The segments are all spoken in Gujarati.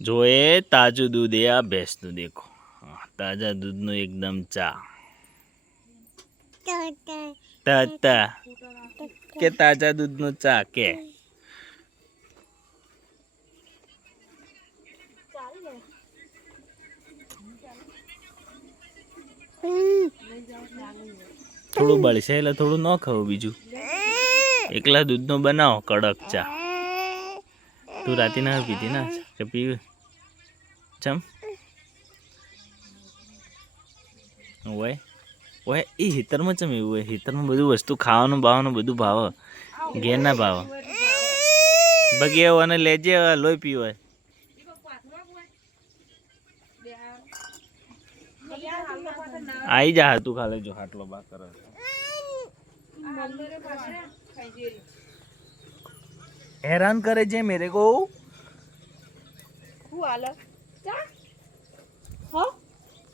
જો એ તાજું દૂધ એ આ ભેંસનું દેખો તાજા દૂધનું એકદમ ચા તા કે તાજા દૂધનો ચા કે થોડું બળશે એટલે થોડું ન ખાવું બીજું એકલા દૂધનો બનાવો કડક ચા તું રાતે ના પીધી ના કે પીવી ચમ હોય ઓય એ હિતરમાં ચમ એવું હોય હિતરમાં બધું વસ્તુ ખાવાનું બાવાનું બધું ભાવે ઘેર ના ભાવે બગી એવું અને લેજે લોહી પીવાય આઈ જા તું ખાલે જો હાટલો બા કરે हैरान करे जे मेरे को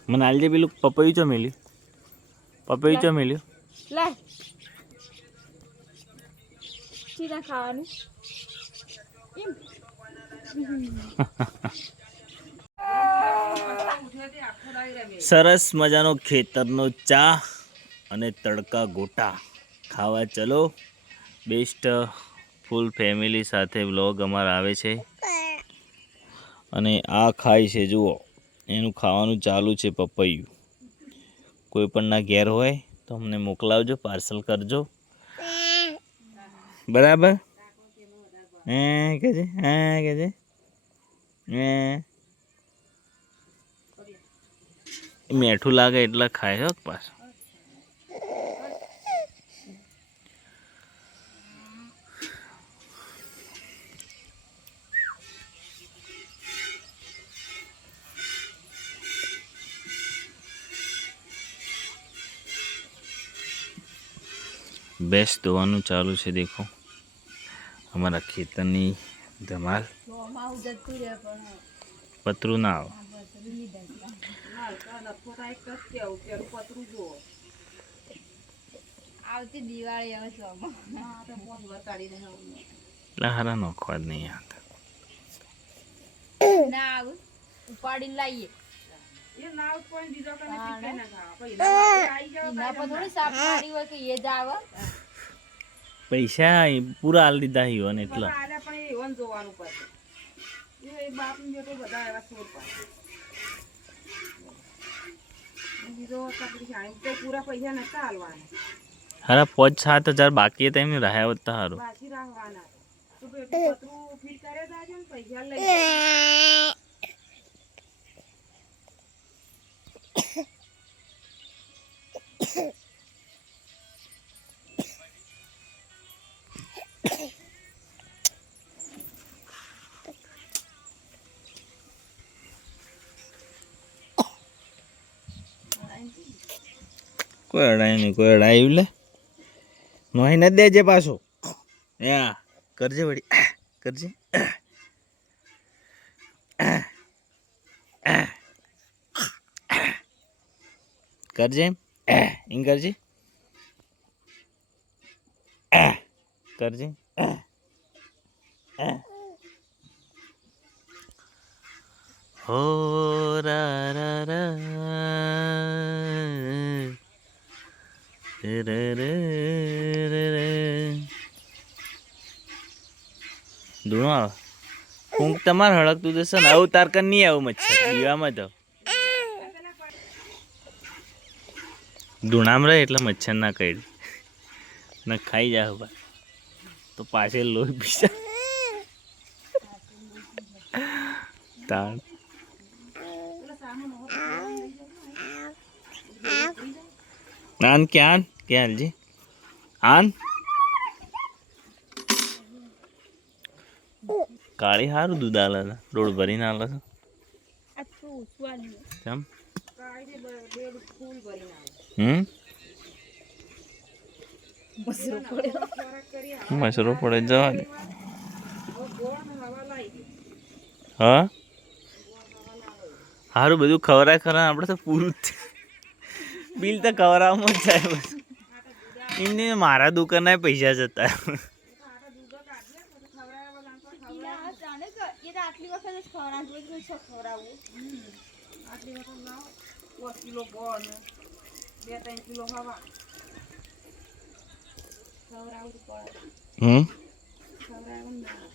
मनाल जे पेलू पपई चो मिल्યું લે સીધા ખાવાનું સરસ મજાનો ખેતરનો ચા અને તડકા ગોટા ખાવા ચલો બેસ્ટ ફૂલ ફેમિલી સાથે વ્લોગ અમારા આવે છે અને આ ખાય છે જુઓ એનું ખાવાનું ચાલુ છે પપૈયું કોઈ પણના ઘેર હોય તો અમને મોકલાવજો પાર્સલ કરજો બરાબર કહેજે કહેજે મીઠું લાગે એટલા ખાય હો પાછું ભેંસ ધોવાનું ચાલુ છે દેખો અમારા ખેતરની ધમાલ પતરું ના આવે આવતી દિવાળી હવે હારા નોખવા જ નહીં આવતા ના આવું ઉપાડીને લાવીએ પૈસા પૂરા હાલ દીધા ઈવન એટલે હારા 5-7 હજાર બાકી હતા એમને રહ્યા હોતા સારું કોઈ અડાય નહીં કોઈ અડાયું લે નોહી ન દેજે પાછો કરજે વળી કરજે કરજે એમ કરજે કરજે હો રા રા રા રે રે રે રે ધૂણો આવે ઊંઘ તમારે હળકતું જશે ને આવું તાર કર નહીં આવું મચ્છર દીવામાં તો ધૂણામ રહે એટલે મચ્છર ના કરી ના ખાઈ જાય ભાઈ તો પાછે લોહી પીસા તાણ આન ક્યાં હાલજી આન કાળી સારું દૂધ આલે ડોળ ભરીને આલે છે કેમ મસરો પડે જવા દે હા સારું બધું ખવરાય ખરા આપણે તો પૂરું જ બિલ તો ખવડાવવામાં જ જાય બસ એમને મારા દુકાનના પૈસા જતા તને તો એ તો આટલી વખત જ ખવડાવ રોજ રોજ શું ખવડાવવું આટલી વખત લાવો 5 કિલો ગોળ ને 2-3 કિલો હવા ખવડાવવું તો પડે ખવડાવવાનું ના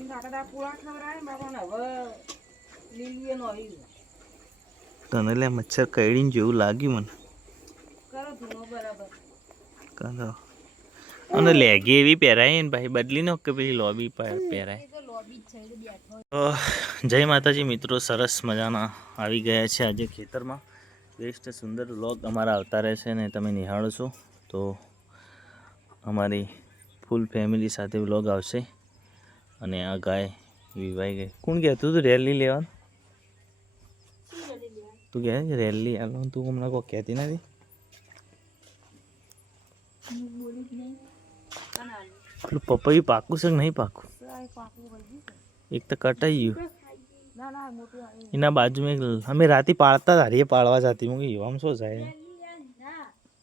ઈ કાકા પૂળા ખવડાવે બાપાને હવે લીલીએ નો આવી તને લે મચ્છર કઈડીને જેવું લાગ્યું મને કરો ધૂનો બરાબર કાંદો અને લેગી એવી પહેરાય ને ભાઈ બદલી નો કે પેલી લોબી પહેરાય એ તો લોબી જ છે એ તો બેઠો તો જય માતાજી મિત્રો, સરસ મજાના આવી ગયા છે આજે ખેતરમાં. બેસ્ટ સુંદર વ્લોગ અમારા આવતા રહે છે ને તમે નિહાળો છો તો અમારી ફૂલ ફેમિલી સાથે વ્લોગ આવશે. અને આ ગાય વિવાઈ ગઈ. કોણ કહેતું તું રેલી લેવાનું? તું કહે છે રેલી આલો, તું હમણાં કોઈ કહેતી નથી. બોલી જ નહીં પેલું પપૈયું પાકું છે કે નહીં પાકું? એક તો કટાઈ ગયું. ના ના મોટું આવી એના બાજુમાં એક અમે રાતે પાળતા હતા, હારીએ પાળવા જતી. હું કીધું આમ શું જાય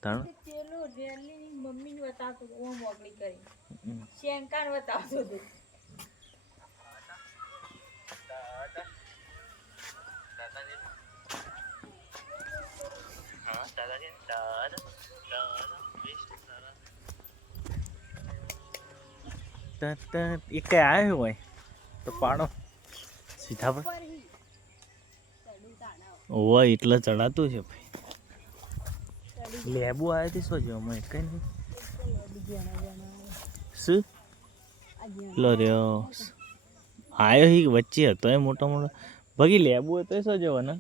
તાણ પેલો રેલી મમ્મી ને બતાવતો હતો ઓમ મોગળી કરી શેંકાન બતાવતો હતો એ કઈ આવ્યો હોય તો પાડો સીધા પર. ઓવા એટલે ચડાતું છે ભાઈ. લેબુ આવ્યો તે શું જોવા મળે કઈ નહીં. શું લો રહ્યો આવ્યો હી વચ્ચે હતો એ મોટો મોટો ભગી લેબુ હતો એ શું જોવો ને.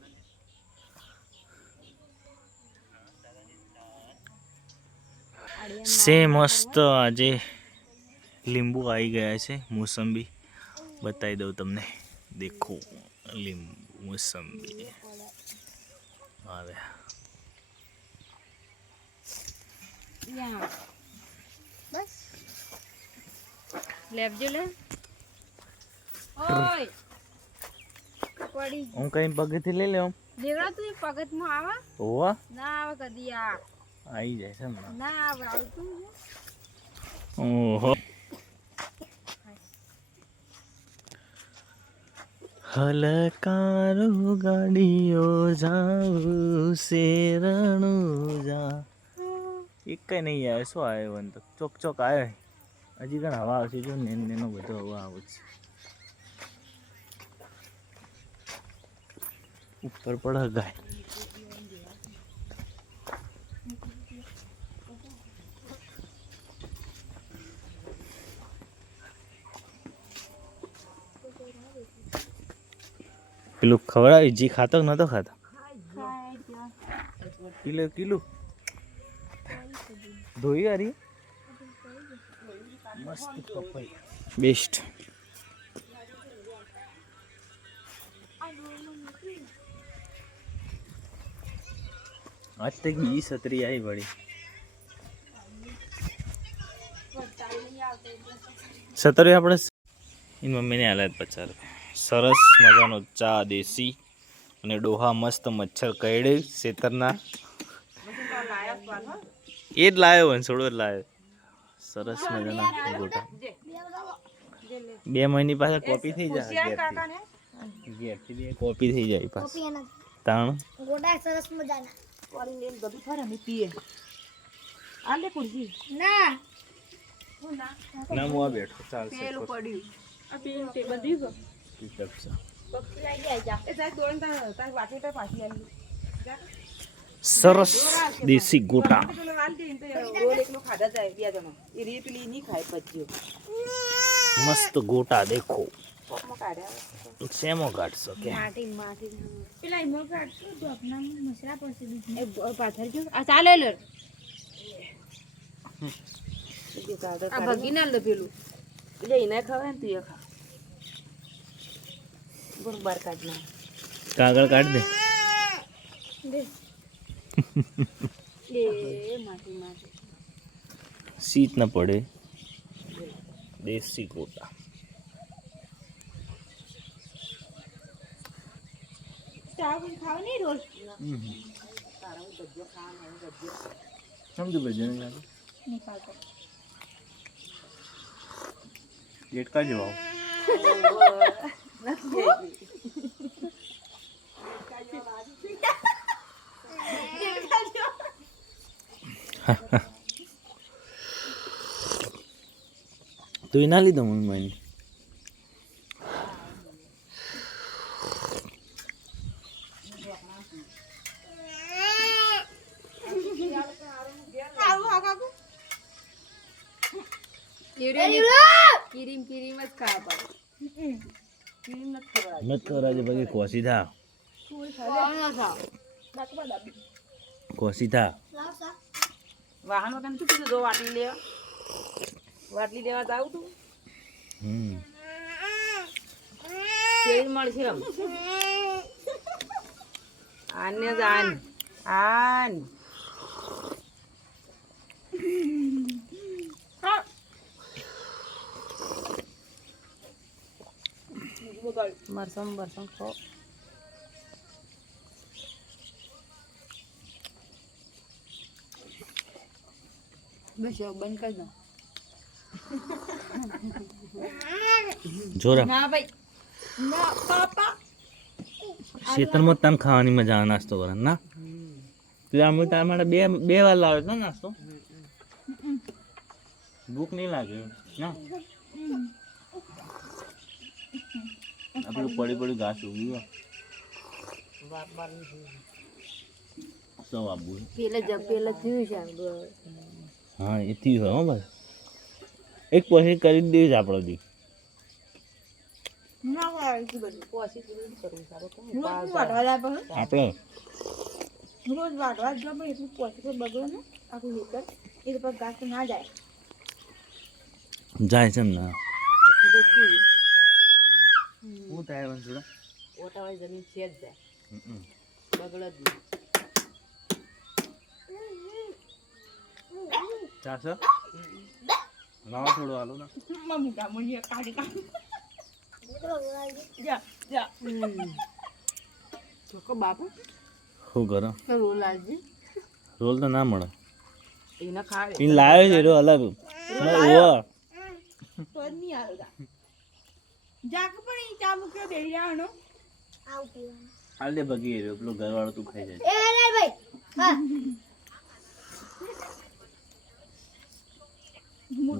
સે મસ્ત આજે લીંબુ આવી ગયા છે, મોસંબી બતાવી દઉં તમને. દેખો લીંબુ મોસંબી આવે. બસ લેવજો લે ઓય પડી હું કઈ પગેથી લઈ લેવું. દેવરા તું પગતમાં આવા હોવા ના આવે કદી આ આવી જાય છે હમણાં. ના આવે આવતું છે. ઓહો હલકારો ગાડીઓ જાઉં શેરણું જા. એક કઈ નહીં આવે. શું આવ્યો તો ચોક ચોક આવે. હજી કણ હવા આવશે જો નેનો બધો હવા આવે છે. ઉપર પડ ગાય. પેલું ખવડાવી જી ખાતો કે નતો ખાતો? કિલો કિલો ધોઈ વારી મસ્ત પપઈ બેસ્ટ. આજ તક બીજી છત્રી આવી વળી. છત્રી આપણે એની મમ્મીને હાલત 50 રૂપિયા. સરસ મજાનો ચા દેશી અને ડોહા મસ્ત મચ્છર કરડે ખેતરના એ જ લાવ્યો વંસોડો જ લાવ્યો. સરસ મજાના ગોટા 2 મહિની પાસે કોપી થઈ જાય. ઘેરથી 2 કોપી થઈ જાય પાછી તાણ. ગોડા સરસ મજાના વાળી લઈને બધું ફરે ને પીએ આ લે કુરજી ના ના હું આ બેઠો ચાલશે. પેલું પડ્યું આ પેલું ટેબલ દીધો પિકઅપ છે. પક્ષી લાગી આઈ જા એ જાય દોડને તાર વાટી પર પાછી આવી સરસ દેશી ગોટા. પેલો વાલ દે તો રોલ એકલો ખાધા જાય 2 જણો એ રી પેલી નહીં ખાય પચ્યો મસ્ત ગોટા દેખો. કોકમાં કાઢ્યા શેમો કાઢશો કે માટી પેલા ઈમો કાઢતો તો આપના મસરા પડશે બીજું એ પાથર ગયો આ ચાલે લે આ ભગી ના લે પેલું એટલે એને ખાવે ને તું એ ખા બરોબર કાઢ ના કાગળ કાઢ દે. એ માટી માટી સીત ના પડે. દેશી ગોટા ચાવલ ખાવ નહીં રોજ સમજો ભજન નહીં ખાતો એટકા જેવા નથી આવી. તું એના લીધો મને કિરીમ કિરીમ જ ખાવા પડે. ક્રીમ નથી ખવડાવી. મત તો રાજે ભાઈ કોસી થા કોસી થા વાહન વગર શું કીધું? જો વાટલી લેવા, વાટલી લેવા જાવ તું કેરી મળશે એમ. આને જ આન મરસમ બરસમ ખાઓ. બસ હવે બંધ કરી દો. જોરા ના ભાઈ ના પાપા. ખેતરમાં તને ખાવાની મજા આવે નાસ્તો કરે ના તું આમ તારા માટે બે વાર લાવે ને નાસ્તો ભૂખ નહીં લાગે ના આપણે પડી પડી ઘાસ ઉગી સૌ આપવું પેલા થયું છે આપણું. હા એથી હોય હો ભાઈ એક પછી કરી જ દઈશ આપણો દી ના હોય એટલું બધું. પછી પૂરું કરવું સારું કેમ? રોજ વાટવા જાય પણ આપણે રોજ વાટવા જ પણ એટલું પોચી તો બગડે ને આખું લીટર એ તો પછી ઘાસ તો ના જાય. જાય છે એમ ના બધું શું થાય વંશુડા ઓટાવાળી જમીન છે જ જાય, બગડ જ નહીં. ચાસો લાવો થોડું હાલો ને મમ્મી કા મને કાઢી કાઢી જા જા ચોખ્ખો બાપુ શું કરો રોલ આવજે. રોલ તો ના મળે એને ખાવે. એ લાવ્યો છે એનો અલગ ઓવો તો જ નહીં આવેગા. જાક પણ ઈ ચા મૂક્યો બેહી રહ્યાનો હાલ દે બગી રહ્યો પેલો ઘરવાળો તું ખાઈ જાય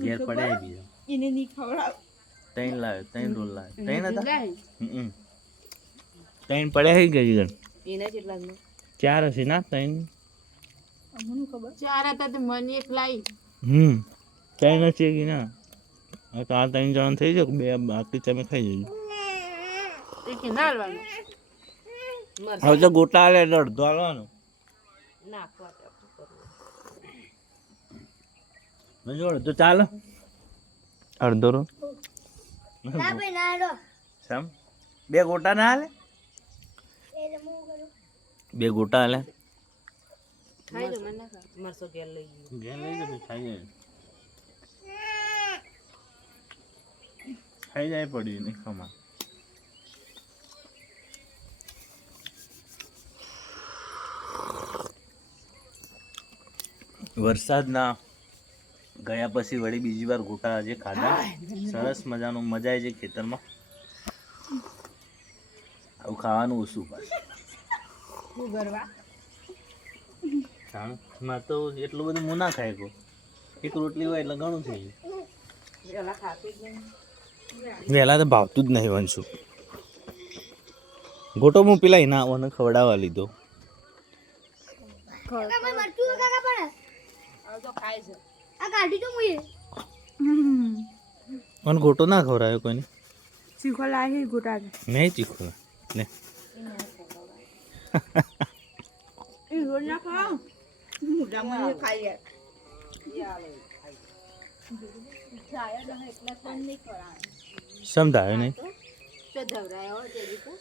ઘેર પડે બીજો એને નહીં ખવડાવ. ત્રણ લાવ્યો ત્રણ રોલ લાવ્યો ત્રણ હતા ત્રણ પડ્યા હઈ ગઈ ગણ એને કેટલા જ ચાર હશે ના ત્રણ અમને ખબર. ચાર હતા તો મને એક લાવી. ત્રણ હશે કે ના હવે તો આ ત્રણ જણ થઈ જાય બે બાકી તમે ખાઈ જજો એક ના હાલવાનું. હવે તો ગોટા હાલે એટલે અડધો હાલવાનો નાખવા કરવું. જોડે તો ચાલો અડધો રો સમ બે ગોટા ના હાલે બે ગોટા હાલે ખાઈ લો મને ના ખા. મરસો ઘેર લઈ ગયો. ઘેર લઈ જશે ખાઈ જાય ખાઈ જાય પડી નહીં ખમા વરસાદના ગયા પછી વળી બીજી વાર ગોટા આજે ખાધા સરસ મજાનું મજા આવી જાય ખેતરમાં આવું ખાવાનું ઓછું પાછું શું કરવા? માં તો એટલું બધું હું ના ખાય કો એક રોટલી હોય એટલે ઘણું થઈ પેલા ખાતું જ નહીં. જાય વહેલા તો ભાવતું જ નહીં વંશુ ગોટો હું પેલા એના ઓને ખવડાવવા લીધો હવે તો ખાય છે. મને ગોટો ના ખવડાવ્યો કોઈને શીખો લાવી ગોટા નહીં ચીખો ને એ રોજ ના ખાવ મોટા મને ખાઈ જાય. સમજાયો નહીં તો ધવરાયો તે રીતે